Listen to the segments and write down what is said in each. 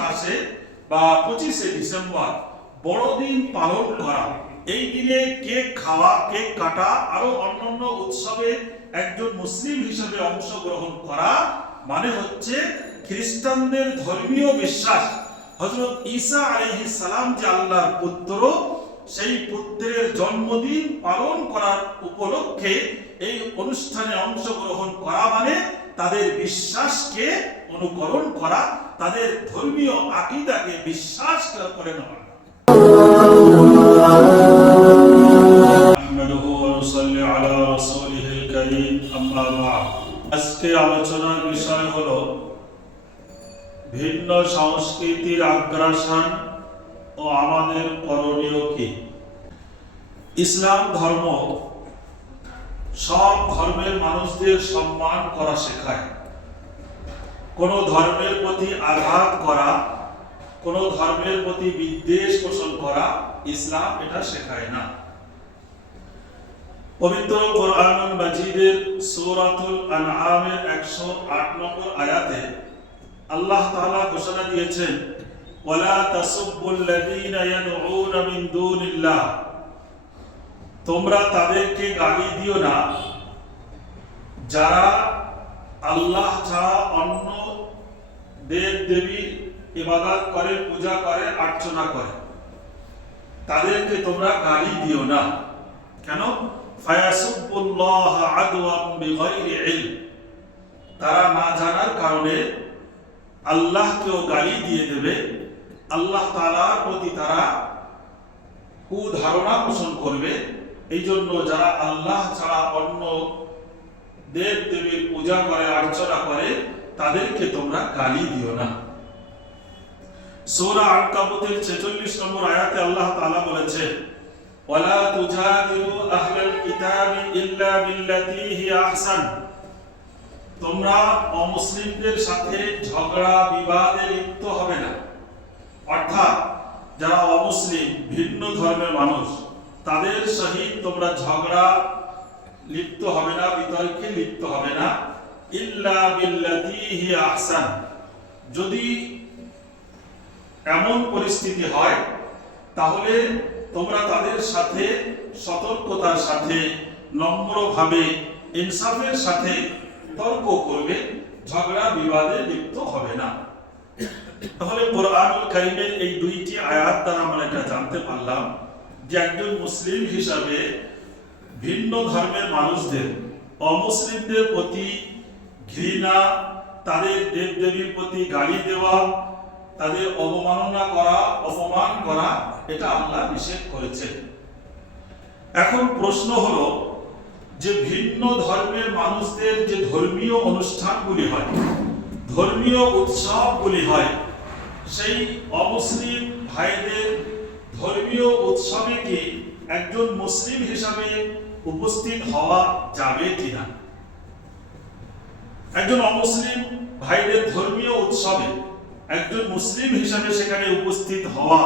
মাসে বা 25শে ডিসেম্বর বড়দিন পালন করা, এই দিনে কেক খাওয়া, কেক কাটা, আরো অন্যান্য উৎসবে একজন মুসলিম হিসেবে অংশগ্রহণ করা মানে হচ্ছে খ্রিস্টানদের ধর্মীয় বিশ্বাস হযরত ঈসা আলাইহিস সালাম যে আল্লাহর পুত্র, সেই পুত্রের জন্মদিন পালন করার উপলক্ষে এই অনুষ্ঠানে অংশগ্রহণ করা মানে তাদের বিশ্বাসকে অনুকরণ করা, তাদের ধর্মীয় আকীদাকে বিশ্বাস করে নেওয়া। আজকে আলোচনার বিষয় হলো ভিন্ন সংস্কৃতির আগ্রাসন ও আমাদের করণীয় কি। ইসলাম ধর্ম সব ধর্মের মানুষদের সম্মান করা শেখায়। কোন ধর্মের প্রতি আঘাত করা, কোন ধর্মের প্রতি বিদ্বেষ পোষণ করা ইসলাম এটা শেখায় না। পবিত্র কোরআনুল মাজিদের সূরাতুল আনআমের 108 নম্বর আয়াতে আল্লাহ তাআলা ঘোষণা দিয়েছেন, ওয়ালা তাসুব্বুল্লাযীনা ইয়াদউনা মিন দুনিল্লাহ, তোমরা তাদেরকে গালি দিও না যারা আল্লাহ ছাড়া অন্য দেব দেবীর ইবাদত করে, পূজা করে, অর্চনা করে, তাদেরকে তোমরা গালি দিও না। কেন? ফায়াসুব্বুল্লাহ আদওয়ান বিগাইরি ইলম, তারা না জানার কারণে আল্লাহকেও গালি দিয়ে দেবে, আল্লাহ তাআলার প্রতি তারা কুধারণা পোষণ করবে। এই জন্য যারা আল্লাহ ছাড়া অন্য দেব দেবীর পূজা করে, অর্চনা করে, তাদেরকে তোমরা গালি দিও না। সূরা আনকাবুতের 46 নম্বর আয়াতে আল্লাহ তাআলা বলেছে, ওয়ালা তুজাদিলু আহলাল কিতাবি ইল্লা বিল্লাতী হিয়া আহসান, তোমরা অমুসলিমদের সাথে ঝগড়া বিবাদে লিপ্ত হবে না। অর্থাৎ যারা অমুসলিম, ভিন্ন ধর্মের মানুষ, তাদের সহিত তোমরা ঝগড়া লিপ্ত হবে না, বিতর্কে লিপ্ত হবে না। ইল্লা বিল্লাতী হিয়া আহসান, যদি এমন পরিস্থিতি হয় তাহলে তোমরা তাদের সাথে সতর্কতার সাথে, নম্রভাবে, ইনসাফের সাথে তর্ক করবে, ঝগড়া বিবাদে লিপ্ত হবে না। তাহলে কোরআনুল কারীমের এই দুইটি আয়াত দ্বারা আমরা এটা জানতে পারলাম যে একজন মুসলিম হিসাবে ভিন্ন ধর্মের মানুষদের, অমুসলিমদের প্রতি ঘৃণা, তাদের দেবদেবীর প্রতি গালি দেওয়া, তাদের অবমাননা করা, অপমান করা, এটা আল্লাহ নিষেধ করেছেন। এখন প্রশ্ন হলো যে ভিন্ন ধর্মের মানুষদের যে ধর্মীয় অনুষ্ঠানগুলি হয়, ধর্মীয় উৎসবগুলি হয়, সেই অমুসলিম ভাইদের ধর্মীয় উৎসবে কি একজন মুসলিম হিসাবে উপস্থিত হওয়া যাবে কিনা? একজন অমুসলিম ভাইদের ধর্মীয় উৎসবে একজন মুসলিম হিসাবে সেখানে উপস্থিত হওয়া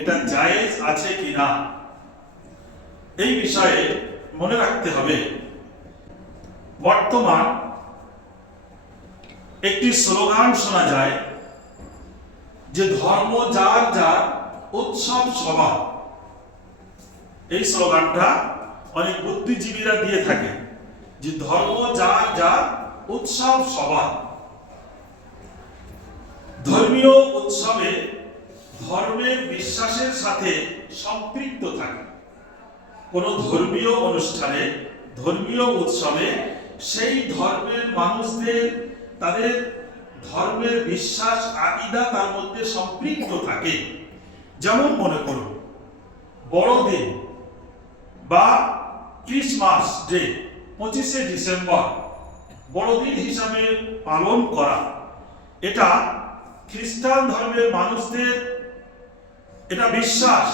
এটা জায়েজ আছে কিনা, এই বিষয়ে মনে রাখতে হবে। বর্তমান একটি স্লোগান শোনা যায় যে ধর্ম যার যার, উৎসব সবার। এই স্লোগানটা অনেক বুদ্ধিজীবীরা দিয়ে থাকে যে ধর্ম যার যার, উৎসব সবার। ধর্মীয় উৎসবে ধর্মের বিশ্বাসের সাথে সম্পৃক্ত থাকে। কোন ধর্মীয় অনুষ্ঠানে, ধর্মীয় উৎসবে সেই ধর্মের মানুষদের তাদের ধর্মের বিশ্বাস, আকীদা তার মধ্যে সম্পৃক্ত থাকে। যেমন মনে করুন বড়দিন বা ক্রিসমাস ডে, 25শে ডিসেম্বর বড়দিন হিসাবে পালন করা, এটা খ্রিস্টান ধর্মের মানুষদের এটা বিশ্বাস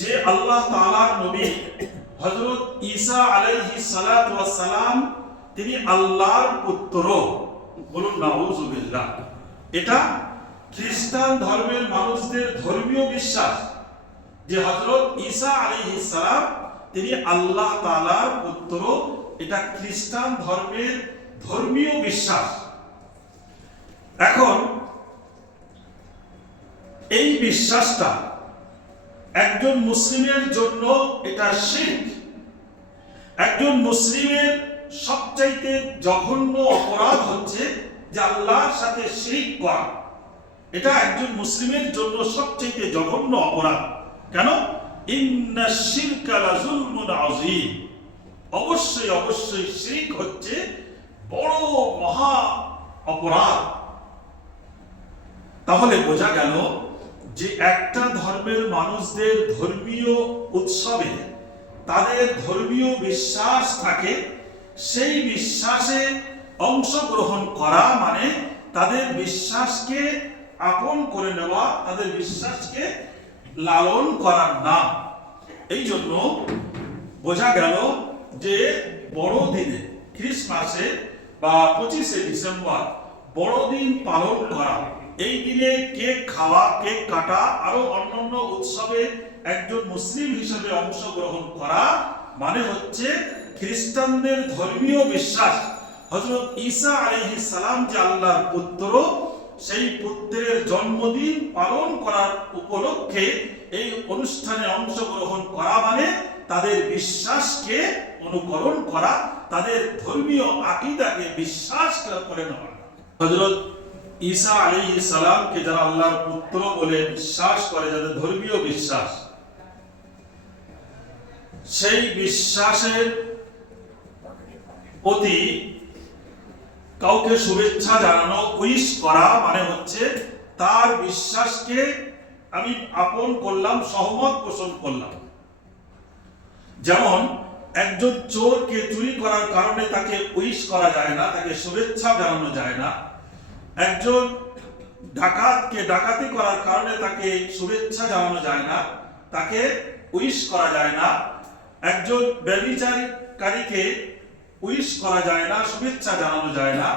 যে আল্লাহ তাআলার নবী হযরত ঈসা আলাইহিস সালাতু ওয়াস সালাম তিনি আল্লাহর পুত্র। বলুন নাউযুবিল্লাহ। এটা খ্রিস্টান ধর্মের মানুষদের ধর্মীয় বিশ্বাস যে হযরত ঈসা আলাইহিস সালাম তিনি আল্লাহ তাআলার পুত্র। এটা খ্রিস্টান ধর্মের ধর্মীয় বিশ্বাস। এখন বিশ্বাসটা একজন মুসলিমের জন্য এটা শিরক। একজন মুসলিমের সবচাইতে জঘন্য অপরাধ হচ্ছে যে আল্লাহর সাথে শিরক করা। এটা একজন মুসলিমের জন্য সবচাইতে জঘন্য অপরাধ। কেন? ইন্নাশ শিরকা লাযুলমুন আযীম। অবশ্যই অবশ্যই শিরক হচ্ছে বড় মহা অপরাধ। তাহলে বোঝা গেল যে একটা ধর্মের মানুষদের ধর্মীয় উৎসবে তাদের ধর্মীয় বিশ্বাস থাকে, সেই বিশ্বাসে অংশগ্রহণ করা মানে তাদের বিশ্বাসকে আপন করে নেওয়া, তাদের বিশ্বাসকে লালন করার নাম। এই জন্য বোঝা গেল যে বড়দিনে, ক্রিসমাসে বা 25শে ডিসেম্বর বড়দিন পালন করা, এই দিনে কেক খাওয়া, কেক কাটা, আরো অন্যান্য উৎসবে একজন মুসলিম হিসেবে অংশগ্রহণ করা মানে হচ্ছে খ্রিস্টানদের ধর্মীয় বিশ্বাস হযরত ঈসা আলাইহিস সালাম যে আল্লাহর পুত্র, সেই পুত্রের জন্মদিন পালন করার উপলক্ষে এই অনুষ্ঠানে অংশগ্রহণ করা মানে তাদের বিশ্বাসকে অনুকরণ করা, তাদের ধর্মীয় আকীদাকে বিশ্বাস করে নেওয়া। হযরত ঈসা আলাইহিস সালামকে যারা আল্লাহর পুত্র বলে বিশ্বাস করে, যাদের ধর্মীয় বিশ্বাস, সেই বিশ্বাসের প্রতি কাউকে শুভেচ্ছা জানানো, উইশ করা মানে হচ্ছে তার বিশ্বাসকে আমি আপন করলাম, সহমত পোষণ করলাম। যেমন একজন চোরকে চুরি করার কারণে তাকে উইশ করা যায় না, তাকে শুভেচ্ছা জানানো যায় না। একজন ডাকাতকে ডাকাতি করার কারণে তাকে শুভেচ্ছা জানানো যায় না, তাকে উইশ করা যায় না। একজন ব্যভিচারকারীকে উইশ করা যায় না, শুভেচ্ছা জানানো যায় না।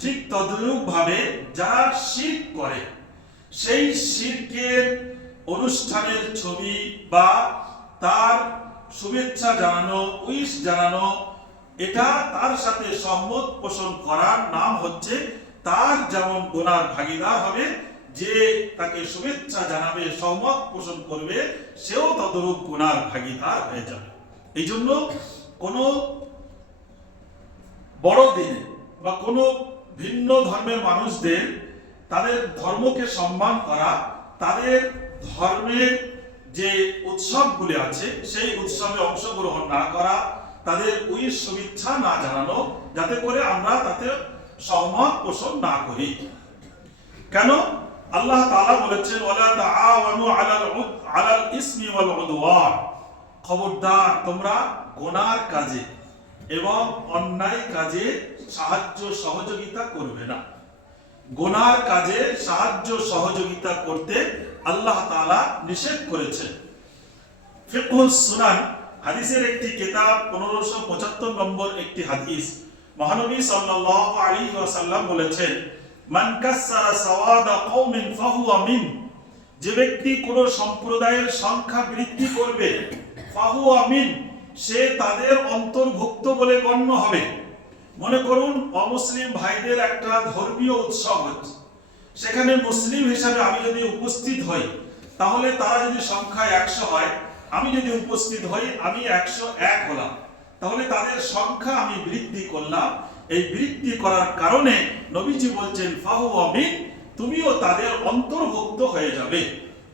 ঠিক তদ্রূপ ভাবে যারা শিরক করে, সেই শিরকের অনুষ্ঠানের ছবি বা তার শুভেচ্ছা জানানো, উইশ জানানো, এটা তার সাথে সহমত পোষণ করার নাম হচ্ছে তার যেমন গুনার ভাগীদার হবে, যে তাকে শুভেচ্ছা জানাবে, সহমত পোষণ করবে, সেও তদরূপ গুনার ভাগীদার হয়ে যাবে। এই জন্য কোনো বড়দিনে বা কোনো ভিন্ন ধর্মের মানুষদের তাদের ধর্মকে সম্মান করা, তাদের ধর্মের যে উৎসবগুলি আছে সেই উৎসবে অংশগ্রহণ না করা, তাদের উইশ শুভেচ্ছা না জানানো, যাতে করে আমরা তাতে সহমত পোষণ না করি। কেন? আল্লাহ তাআলা বলেছেন ওয়ালা তাআওয়ানু আলাল ইসমি ওয়াল উদওয়ান। খবরদার তোমরা গুনার কাজে এবং অন্যায় কাজে সাহায্য সহযোগিতা করবে না। গুনার কাজে সাহায্য সহযোগিতা করতে আল্লাহ তাআলা নিষেধ করেছেন। ফিকহুস সুনান হাদিসের একটি কিতাব, 1575 নম্বর একটি হাদিস, মহানবী সাল্লাল্লাহু আলাইহি ওয়াসাল্লাম বলেছেন, মান কাসসারা সাওয়াদা কওমিন ফাহুয়া মিন। যে ব্যক্তি কোন সম্প্রদায়ের সংখ্যা বৃদ্ধি করবে, ফাহুয়া মিন, সে তাদের অন্তর্ভুক্ত বলে গণ্য হবে। মনে করুন অমুসলিম ভাইদের একটা ধর্মীয় উৎসব হচ্ছে, সেখানে মুসলিম হিসাবে আমি যদি উপস্থিত হই, তাহলে তারা যদি সংখ্যায় 100 হয়, আমি যদি উপস্থিত হই, আমি 101 হলাম, তাহলে তাদের সংখ্যা আমি বৃদ্ধি করলাম। এই বৃদ্ধি করার কারণে নবীজি বলছেন ফাহুয়া মিন, তুমিও তাদের অন্তর্ভুক্ত হয়ে যাবে।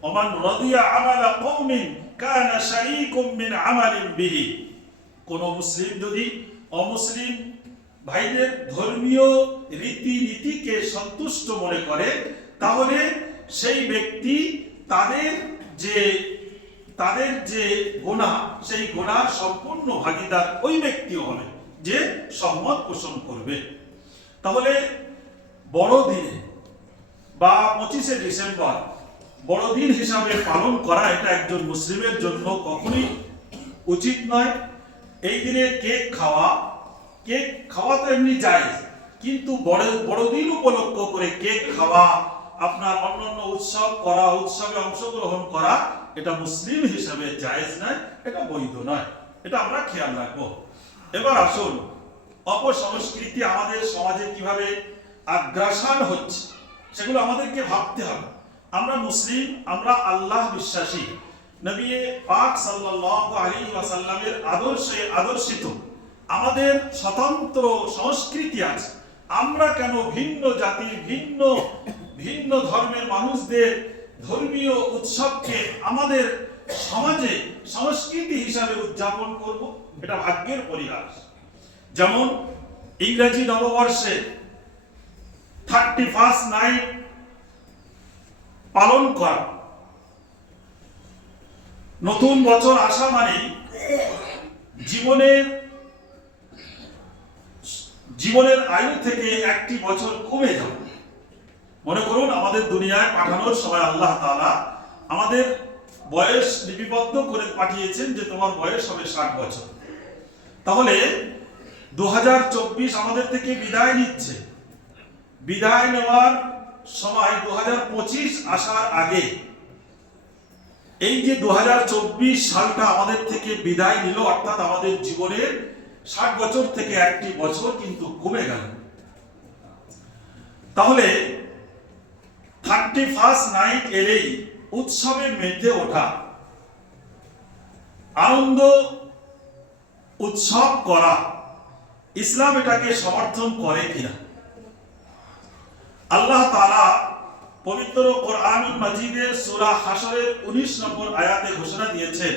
ওমান রাদিয়া আমালা কওমিন কানা শারীকুম মিন আমালিন বিহি। কোন মুসলিম যদি অমুসলিম ভাইদের ধর্মীয় রীতিনীতিকে সন্তুষ্ট মনে করে, তাহলে সেই ব্যক্তি তাদের যে গুনাহ, সেই গুনাহর সম্পূর্ণ ভাগীদার ওই ব্যক্তিও হবে যে সহমত পোষণ করবে। তাহলে বড়দিনে বা 25শে ডিসেম্বর বড়দিন হিসাবে পালন করা, এটা একজন মুসলিমের জন্য কখনোই উচিত নয়। এই দিনে কেক খাওয়া তো এমনি জায়েজ, কিন্তু বড়দিন উপলক্ষ করে কেক খাওয়া, আপনার অন্যান্য উৎসব করা, উৎসবে অংশগ্রহণ করা, এটা মুসলিম হিসাবে জায়েজ নয়, এটা বৈধ নয়। এটা আমরা খেয়াল রাখবো। এবার আসুন, অপসংস্কৃতি আমাদের সমাজে কিভাবে আগ্রাসন হচ্ছে সেগুলো আমাদেরকে ভাবতে হবে। আমরা মুসলিম, আমরা আল্লাহ বিশ্বাসী, নবী পাক সাল্লাল্লাহু আলাইহি ওয়াসাল্লামের আদর্শে আদর্শিত আমাদের স্বতন্ত্র সংস্কৃতি আছে। আমরা কেন ভিন্ন জাতির ভিন্ন ভিন্ন ধর্মের মানুষদের ধর্মীয় উৎসবকে আমাদের সমাজে সংস্কৃতি হিসাবে উদযাপন করব? এটা ভাগ্যের পরিহাস। যেমন ইংরেজি নববর্ষে 31st নাইট পালন করা, নতুন বছর আসা মানে জীবনের আয়ু থেকে একটি বছর কমে যাবে। মনে করুন আমাদের দুনিয়ায় পাঠানোর সময় আল্লাহ তাআলা আমাদের বয়স লিপিবদ্ধ করে পাঠিয়েছেন যে তোমার বয়স হবে 60 বছর। তাহলে 2024 আমাদের থেকে বিদায় নিচ্ছে। বিদায় নেওয়ার সময় 2025 আসার আগে এই যে 2024 সালটা আমাদের থেকে বিদায় নিল, অর্থাৎ আমাদের জীবনের 60 বছর থেকে একটি বছর কিন্তু কমে গেল। তাহলে 31st নাইট এলেই উৎসবে মেতে ওঠা, আনন্দ উৎসব করা, ইসলাম এটাকে সমর্থন করে কিনা? আল্লাহ তাআলা পবিত্র কোরআনুল মাজিদের সূরা হাশরের 19 নম্বর আয়াতে ঘোষণা দিয়েছেন,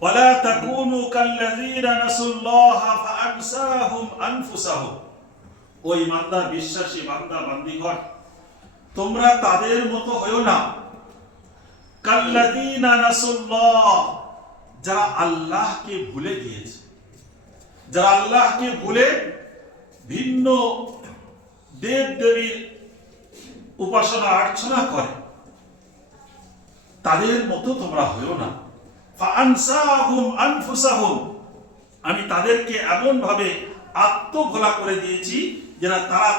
ওয়ালা তাকুনু কাল্লাযীনা নাসুল্লাহা ফাআনসাহুম আনফুসাহুম। ও ঈমানদার বিশ্বাসী বান্দা বান্দীগণ, তোমরা তাদের মতো হয়ো না, কাল্লাযীনা নাসুল্লাহ, যারা আল্লাহকে ভুলে গিয়েছে, যারা আল্লাহকে ভুলে ভিন্ন দেব দেবীর উপাসনা অর্চনা করে, তাদের মতো তোমরা হয়ো না। ফাআনসাহুম আনফুসাহুম, আমি তাদেরকে এমন ভাবে আত্মভোলা করে দিয়েছি যেন তারা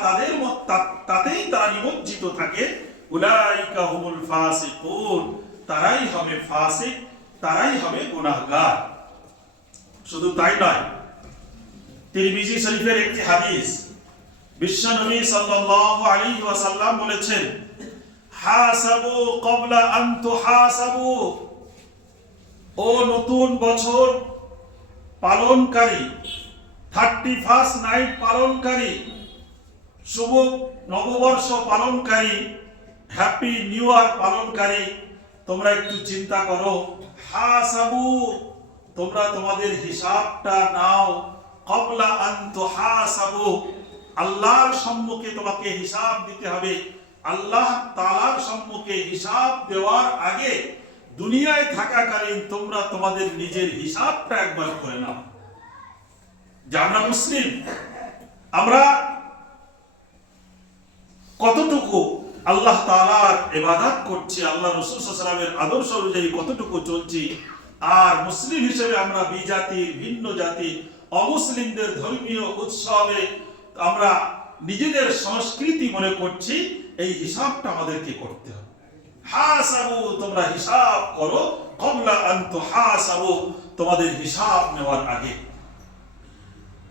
তাতেই তারা নিমজ্জিত থাকে। উলাইকা হুমুল ফাসিকুন, তারাই হবে ফাসিক, তারাই হবে গুনাহগার। শুধু তাই নয়, তিরমিজি শরীফের একটি হাদিস, বিশ্বনবী সাল্লাল্লাহু আলাইহি ওয়াসাল্লাম বলেছেন, হাসাবু ক্বাবলা আন তুহাসাবু। ও নতুন বছর পালনকারী, 31st নাইট পালনকারী, শুভ নববর্ষ পালনকারী, হ্যাপি নিউ ইয়ার পালনকারী, তোমরা একটু চিন্তা করো। হাসাবু, তোমরা তোমাদের হিসাবটা নাও। ক্বাবলা আন তুহাসাবু, আল্লাহর সম্মুখে তোমাকে হিসাব দিতে হবে। আল্লাহ তাআলার সম্মুখে হিসাব দেওয়ার আগে দুনিয়ায় থাকাকালীন তোমরা তোমাদের নিজের হিসাবটা একবার করে নাও যে আমরা মুসলিম, আমরা কতটুকু আল্লাহ তাআলার ইবাদত করছি, আল্লাহ রাসূল সাল্লাল্লাহু আলাইহি ওয়াসাল্লামের আদর্শ অনুযায়ী কতটুকু চলছি, আর মুসলিম হিসেবে আমরা বিজাতি ভিন্ন জাতি অমুসলিমদের ধর্মীয় উৎসবে আমরা নিজেদের সংস্কৃতি মনে করছি। এই হিসাবটা আমাদেরকে করতে হবে। হাসাবু, তোমরা হিসাব করো, ক্বাবলা আন তুহাসাবু, তোমাদের হিসাব নেওয়ার আগে।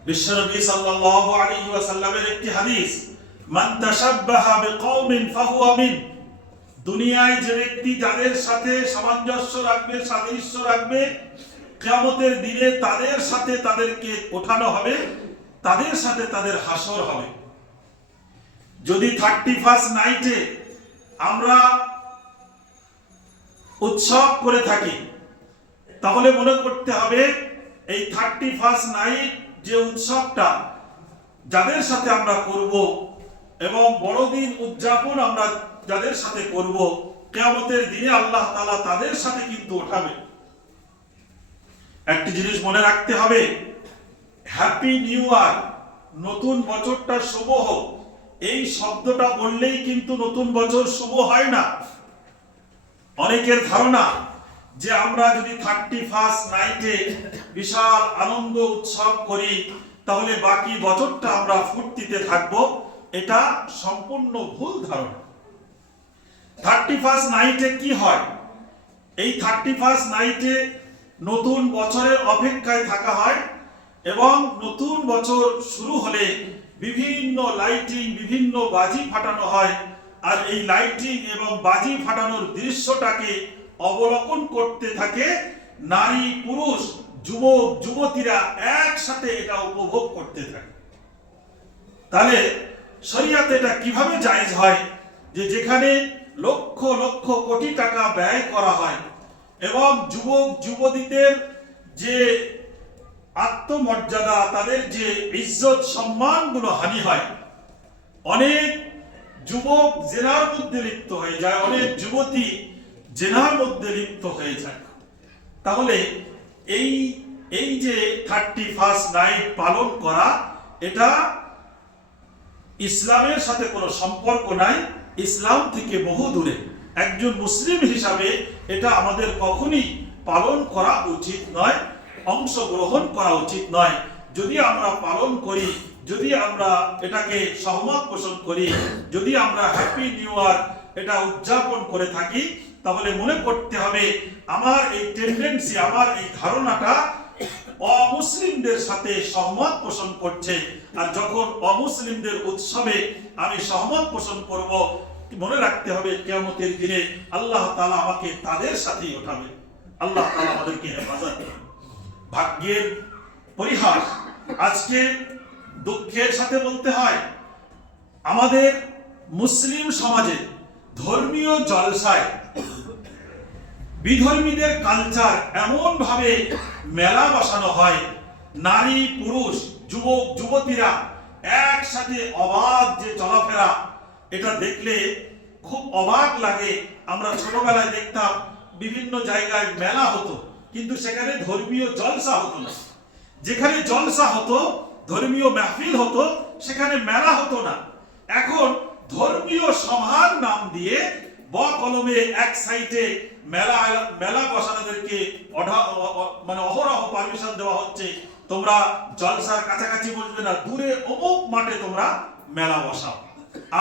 বিশ্বনবী সাল্লাল্লাহু আলাইহি ওয়াসাল্লামের একটি হাদিস, মান তাশাব্বাহা বিকওমিন ফাহুয়া মিন। দুনিয়ায় যে ব্যক্তি যাদের সাথে সামঞ্জস্য রাখবে, সাদৃশ্য রাখবে, কিয়ামতের দিনে তাদের সাথে তাদেরকে ওঠানো হবে, তাদের সাথে তাদের হাসর হবে। যদি 31st নাইটে আমরা উৎসব করে থাকি, তাহলে মনে করতে হবে এই 31st নাইট যে উৎসবটা যাদের সাথে আমরা করব এবং বড়দিন উদযাপন আমরা যাদের সাথে করব, কিয়ামতের দিনে আল্লাহ তাআলা তাদের সাথে কিন্তু ওঠাবে। একটি জিনিস মনে রাখতে হবে, হ্যাপি নিউ ইয়ার, নতুন বছরটা শুভ হোক, এই শব্দটা বললেই কিন্তু নতুন বছর শুভ হয় না। অনেকের ধারণা যে আমরা যদি 31st নাইটে বিশাল আনন্দ উৎসব করি তাহলে বাকি বছরটা আমরা ফুর্তিতে থাকবো, এটা সম্পূর্ণ ভুল ধারণা। 31st নাইটে কি হয়? এই 31st নাইটে নতুন বছরের অপেক্ষায় থাকা হয় এবং নতুন বছর শুরু হলে বিভিন্ন লাইটিং, বিভিন্ন বাজি ফাটানো হয়, আর এই লাইটিং এবং বাজি ফাটানোর দৃশ্যটাকে অবলোকন করতে থাকে নারী পুরুষ যুবক যুবতীরা একসাথে এটা উপভোগ করতে থাকে। তাহলে শরিয়াতে এটা কিভাবে জায়েজ হয় যে যেখানে লক্ষ লক্ষ কোটি টাকা ব্যয় করা হয় এবং যুবক যুবতীদের যে আত্মমর্যাদা, তাদের যে ইজ্জত সম্মানগুলো হানি হয়, অনেক যুবক জেনার মধ্যে লিপ্ত হয়ে যায়, অনেক যুবতী জেনার মধ্যে লিপ্ত হয়ে যায়। তাহলে এই যে 31st নাইট পালন করা, এটা ইসলামের সাথে কোনো সম্পর্ক নাই, ইসলাম থেকে বহু দূরে। একজন মুসলিম হিসাবে এটা আমাদের কখনই পালন করা উচিত নয়, অংশগ্রহণ করা উচিত নয়। যদি আমরা পালন করি, যদি আমরা এটাকে সহমত পোষণ করি, যদি আমরা হ্যাপি নিউ ইয়ার এটা উদযাপন করে থাকি, তাহলে মনে করতে হবে আমার এই টেন্ডেন্সি, আমার এই ধারণাটা অমুসলিমদের সাথে সহমত পোষণ করছে। আর যখন অমুসলিমদের উৎসবে আমি সহমত পোষণ করব, মনে রাখতে হবে কিয়ামতের দিনে আল্লাহ তাআলা আমাকে তাদের সাথেই ওঠাবে। আল্লাহ তাআলা আমাদেরকে হেফাজত করুন। ভাগ্যের পরিহাস, আজকে দুঃখের সাথে বলতে হয় আমাদের মুসলিম সমাজে ধর্মীয় জলসায় বিধর্মীদের কালচার এমন ভাবে মেলা বসানো হয়, নারী পুরুষ যুবক যুবতীরা একসাথে অবাধ যে চলাফেরা, এটা দেখলে খুব অবাক লাগে। আমরা ছোটবেলায় দেখতাম বিভিন্ন জায়গায় মেলা হতো, কিন্তু সেখানে ধর্মীয় জলসা হতো না। যেখানে জলসা হতো, ধর্মীয় মাহফিল হতো, সেখানে মেলা হতো না। এখন ধর্মীয় সভার নাম দিয়ে কলমে এক সাইডে মেলা বসানোদেরকে অহরহ পারমিশন দেওয়া হচ্ছে, তোমরা জলসার কাছাকাছি বসবে না, দূরে অমুক মাঠে তোমরা মেলা বসাও।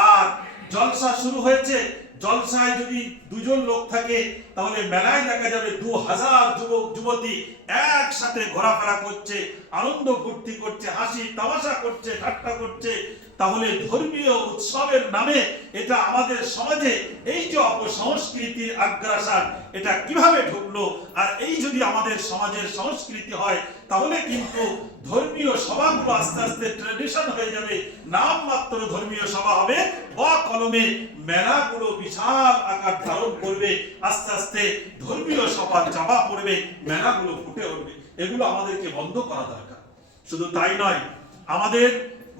আর জলসা শুরু হয়েছে, জলসায় যদি দুজন লোক থাকে তাহলে মেলায় দেখা যাবে 2000 যুবক যুবতী একসাথে ঘোরাফেরা করছে, আনন্দ ফুর্তি করছে, হাসি তামাশা করছে, ঠাট্টা করছে। তাহলে ধর্মীয় উৎসবের নামে এটা আমাদের সমাজে এই যে অপসংস্কৃতির আগ্রাসন, এটা কিভাবে ঢুকলো? আর এই যদি আমাদের সমাজের সংস্কৃতি হয়, তাহলে কিন্তু ধর্মীয় সভাগুলো আস্তে আস্তে ট্র্যাডিশন হয়ে যাবে, নাম মাত্র ধর্মীয় সভা হবে, কলমে মেলাগুলো বিশাল আকার ধারণ করবে, আস্তে আস্তে ধর্মীয় সভা চাপা পড়বে, মেলাগুলো ফুটে উঠবে। এগুলো আমাদেরকে বন্ধ করা দরকার। শুধু তাই নয়, আমাদের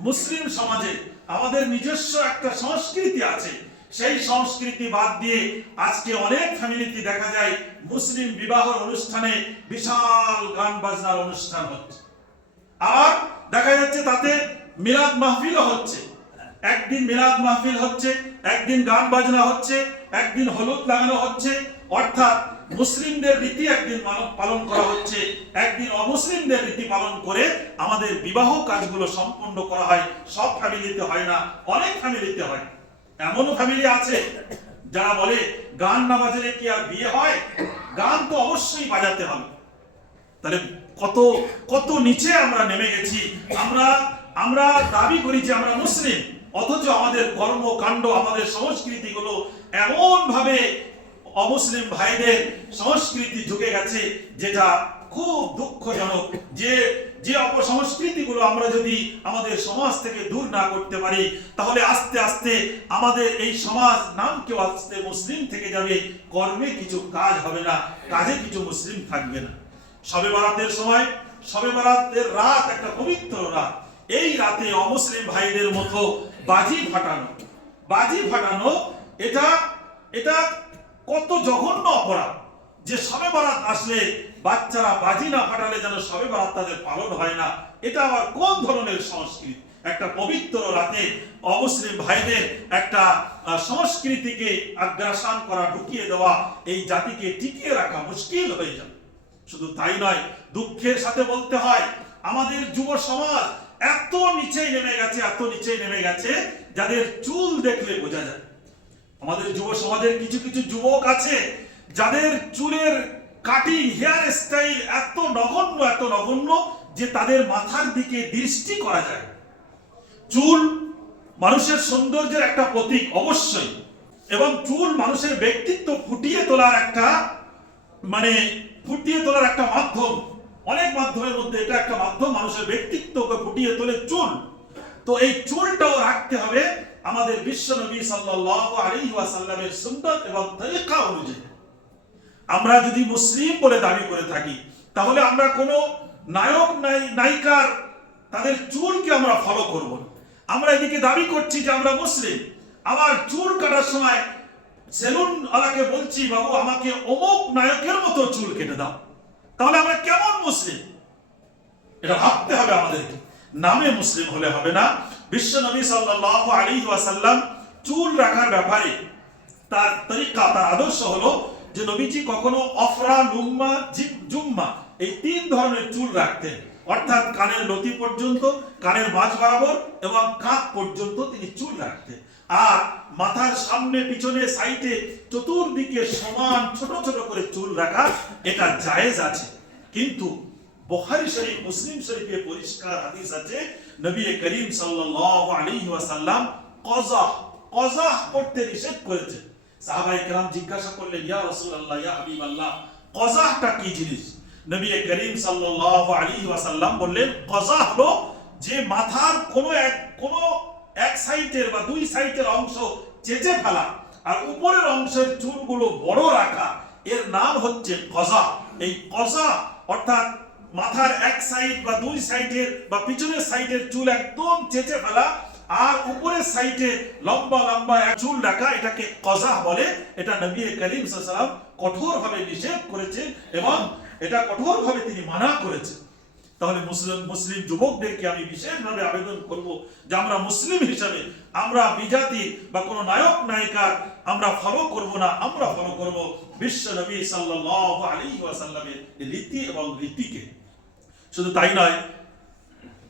মুসলিম সমাজে আমাদের নিজস্ব একটা সংস্কৃতি আছে, সেই সংস্কৃতি বাদ দিয়ে আজকে অনেক ফ্যামিলিতে দেখা যায় মুসলিম বিবাহ অনুষ্ঠানে বিশাল গান বাজনার অনুষ্ঠান হচ্ছে, আর দেখা যাচ্ছে তাতে মিলাদ মাহফিলও হচ্ছে। একদিন মিলাদ মাহফিল হচ্ছে, একদিন গান বাজনা হচ্ছে, একদিন হলুদ লাগানো হচ্ছে, অর্থাৎ মুসলিমদের রীতি একদিন পালন করা হচ্ছে, একদিন অমুসলিমদের রীতি পালন করে আমাদের বিবাহ কাজগুলো সম্পন্ন করা হয়। সব ফ্যামিলিতে হয় না, অনেক ফ্যামিলিতে হয়। এমন ফ্যামিলি আছে যারা বলে গান না বাজালে কি আর বিয়ে হয়? গান তো অবশ্যই বাজাতে হবে। তাহলে কত কত নিচে আমরা নেমে গেছি। আমরা দাবি করি যে আমরা মুসলিম, অথচ আমাদের কর্মকাণ্ড, আমাদের সংস্কৃতিগুলো এমন ভাবে অমুসলিম ভাইদের সংস্কৃতি ঢুকে গেছে, যেটা খুব দুঃখজনক। যে অপসংস্কৃতিগুলো আমরা যদি আমাদের সমাজ থেকে দূর না করতে পারি, তাহলে আস্তে আস্তে আমাদের এই সমাজ নাম কেউ আস্তে মুসলিম থেকে যাবে, কর্মে কিছু কাজ হবে না, কাজে কিছু মুসলিম থাকবে না। শবে বরাতের সময়, শবে বরাতের রাত একটা পবিত্র রাত, এই রাতে অমুসলিম ভাইদের মতো বাজি ফাটানো এটা কত জঘন্য অপরাধ। যে শবে বরাত আসলে বাচ্চারা বাজি না ফাটালে যেন শবে বরাত তাদের পালন হয় না, এটা আবার কোন ধরনের সংস্কৃতি? একটা পবিত্র রাতে অমুসলিম ভাইদের একটা সংস্কৃতিকে আগ্রাসন করা, ঢুকিয়ে দেওয়া, এই জাতিকে টিকিয়ে রাখা মুশকিল হয়ে যাবে। শুধু তাই নয়, দুঃখের সাথে বলতে হয় আমাদের যুব সমাজ এত নিচে নেমে গেছে, যাদের চুল দেখলে বোঝা যায়। আমাদের যুব সমাজের কিছু কিছু যুবক আছে যাদের চুলের কাটিং, হেয়ার স্টাইল এত নগণ্য যে তাদের মাথার দিকে দৃষ্টি করা যায়। চুল মানুষের সৌন্দর্যের একটা প্রতীক অবশ্যই, এবং চুল মানুষের ব্যক্তিত্ব ফুটিয়ে তোলার একটা মাধ্যম। অনেক মাধ্যমের মধ্যে এটা একটা মাধ্যম, মানুষের ব্যক্তিত্বকে ফুটিয়ে তোলে চুল। তো এই চুলটাও রাখতে হবে আমাদের বিশ্বনবী সাল্লাল্লাহু আলাইহি ওয়াসাল্লামের সুন্নাত এবং তরিকা অনুযায়ী। আমরা যদি মুসলিম বলে দাবি করে থাকি, তাহলে আমরা কোনো নায়ক নায়িকার তাদের চুলকে আমরা ফলো করব না। আমরা এদিকে দাবি করছি যে আমরা মুসলিম, আমার চুল কাটার সময় সেলুন ওয়ালাকে বলছি, বাবু আমাকে অমুক নায়কের মতো চুল কেটে দাও, তাহলে আমরা কেমন মুসলিম? এটা ভাবতে হবে আমাদেরকে। নামে মুসলিম হলে হবে না। বিশ্বনবী সাল্লাল্লাহু আলাইহি ওয়াসাল্লাম চুল রাখার ব্যাপারে তার তরিকা, তার আদর্শ হলো যে নবীজি কখনো অফরা, লুম্মা, জুম্মা এই 3 ধরনের চুল রাখতেন। অর্থাৎ কানের লতি পর্যন্ত, কানের মাঝ বরাবর এবং কাঁধ পর্যন্ত তিনি চুল রাখতেন। আর মাথার সামনে, পিছনে, সাইডে, চতুর্দিকে সমান ছোট ছোট করে চুল রাখা এটা জায়েজ আছে। কিন্তু বুখারী শরীফ, মুসলিম শরীফে পরিষ্কার হাদিস আছে, নবী করিম সাল্লাল্লাহু আলাইহি ওয়াসাল্লাম কযা করতে নিষেধ করেছেন। সাহাবায়ে কেরাম জিজ্ঞাসা করলেন, ইয়া রাসূলুল্লাহ, ইয়া হাবিবাল্লাহ, কযাটা কি জিনিস? নবী করিম সাল্লাল্লাহু আলাইহি ওয়াসাল্লাম বললেন, কযা হলো যে মাথার কোনো এক সাইডের বা 2 সাইডের অংশ চেঁচে ফেলা আর উপরের অংশের চুলগুলো বড় রাখা, এর নাম হচ্ছে কযা। এই কযা অর্থাৎ মাথার এক সাইড বা 2 সাইডের বা পিছনের সাইডের চুল একদম চেঁচে ফেলা আর উপরের সাইডে লম্বা লম্বা চুল রাখা, এটাকে কযা বলে। এটা নবী করিম সাল্লাল্লাহু আলাইহি ওয়াসাল্লাম কঠোরভাবে নিষেধ করেছে এবং এটা কঠোরভাবে তিনি মানা করেছেন। তাহলে মুসলিম যুবকদেরকে আমি বিশেষভাবে আবেদন করব যে আমরা মুসলিম হিসাবে আমরা বিজাতি বা কোনো নায়ক নায়িকার আমরা ফলো করব না, আমরা ফলো করব বিশ্ব নবী সাল্লাল্লাহু আলাইহি ওয়াসাল্লামের রীতি এবং রীতিকে। শুধু তাই নয়,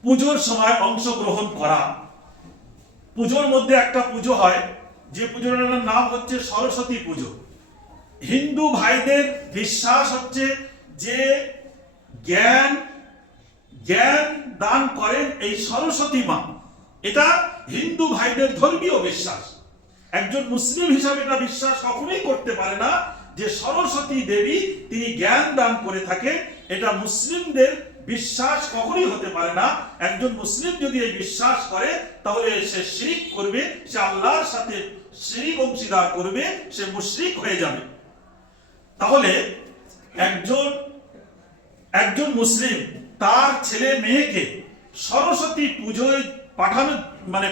পুজোর সময় অংশগ্রহণ করা। পুজোর মধ্যে একটা পুজো হয়, যে পুজোর নাম হচ্ছে সরস্বতী পুজো। হিন্দু ভাইদের বিশ্বাস হচ্ছে যে জ্ঞান দান করেন এই সরস্বতী মা। এটা হিন্দু ভাইদের ধর্মীয় বিশ্বাস। একজন মুসলিম হিসাবে এটা বিশ্বাস কখনোই করতে পারে না যে সরস্বতী দেবী তিনি জ্ঞান দান করে থাকে। এটা মুসলিমদের বিশ্বাস কখনোই হতে পারে না। একজন মুসলিম যদি এই বিশ্বাস করে তাহলে সে শিরক করবে, সে আল্লাহর সাথে শিরক অংশীদার করবে, সে মুশরিক হয়ে যাবে। তাহলে একজন মুসলিম তার ছেলে মেয়েকে সরস্বতী পুজোয়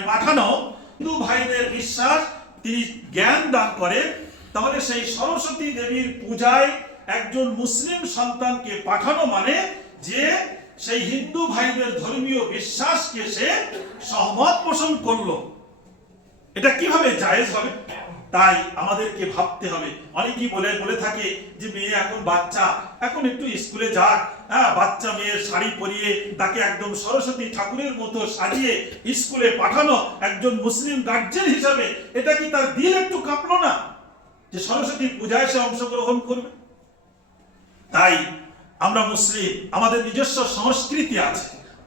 পাঠানো হিন্দু ভাইদের বিশ্বাস তিনি জ্ঞান দান করে, তাহলে সেই সরস্বতী দেবীর পূজায় একজন মুসলিম সন্তানকে পাঠানো মানে যে সেই হিন্দু ভাইদের ধর্মীয় বিশ্বাসকে সে সহমত পোষণ করলো। এটা কিভাবে জায়েজ হবে? তাই আমাদেরকে ভাবতে হবে। অনেকেই বলে থাকে যে মেয়ে এখন বাচ্চা, এখন একটু স্কুলে যাক, বাচ্চা মেয়ের শাড়ি পরিয়ে তাকে একদম সরস্বতী ঠাকুরের মতো সাজিয়ে স্কুলে পাঠানো একজন মুসলিম গার্জিয়ান হিসাবে, এটা কি তার দিল একটু কাঁপলো না যে সরস্বতী পূজায় সে অংশগ্রহণ করবে? তাই আমরা মুসলিম, আমাদের নিজস্ব সংস্কৃতি আছে।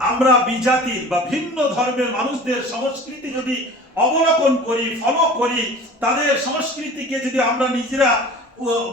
আমরা বিজাতি বা ভিন্ন ধর্মের মানুষদের সংস্কৃতি যদি অবলোকন করি, ফলো করি, তাদের সংস্কৃতিকে যদি আমরা নিজেরা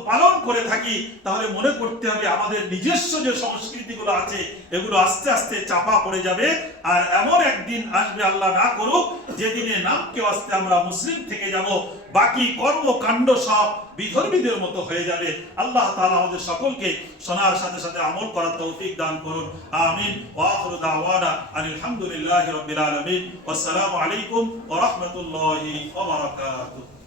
পালন করে থাকি, তাহলে মনে করতে হবে আমাদের নিজস্ব যে সংস্কৃতিগুলো আছে এগুলো আস্তে আস্তে চাপা পড়ে যাবে। আর এমন একদিন আসবে, আল্লাহ না করুক, যেদিনে নামকে আস্তে আমরা মুসলিম থেকে যাব, বাকি কর্মকাণ্ড সব বিধর্মীদের মতো হয়ে যাবে। আল্লাহ তাআলা আমাদের সকলকে শোনার সাথে সাথে আমল করার তৌফিক দান করুন। আমিন। ওয়া আখিরু দাওয়ানা আলহামদুলিল্লাহি রাব্বিল আলামিন। ওয়াসসালামু আলাইকুম ওয়া রাহমাতুল্লাহি ওয়া বারাকাতুহু।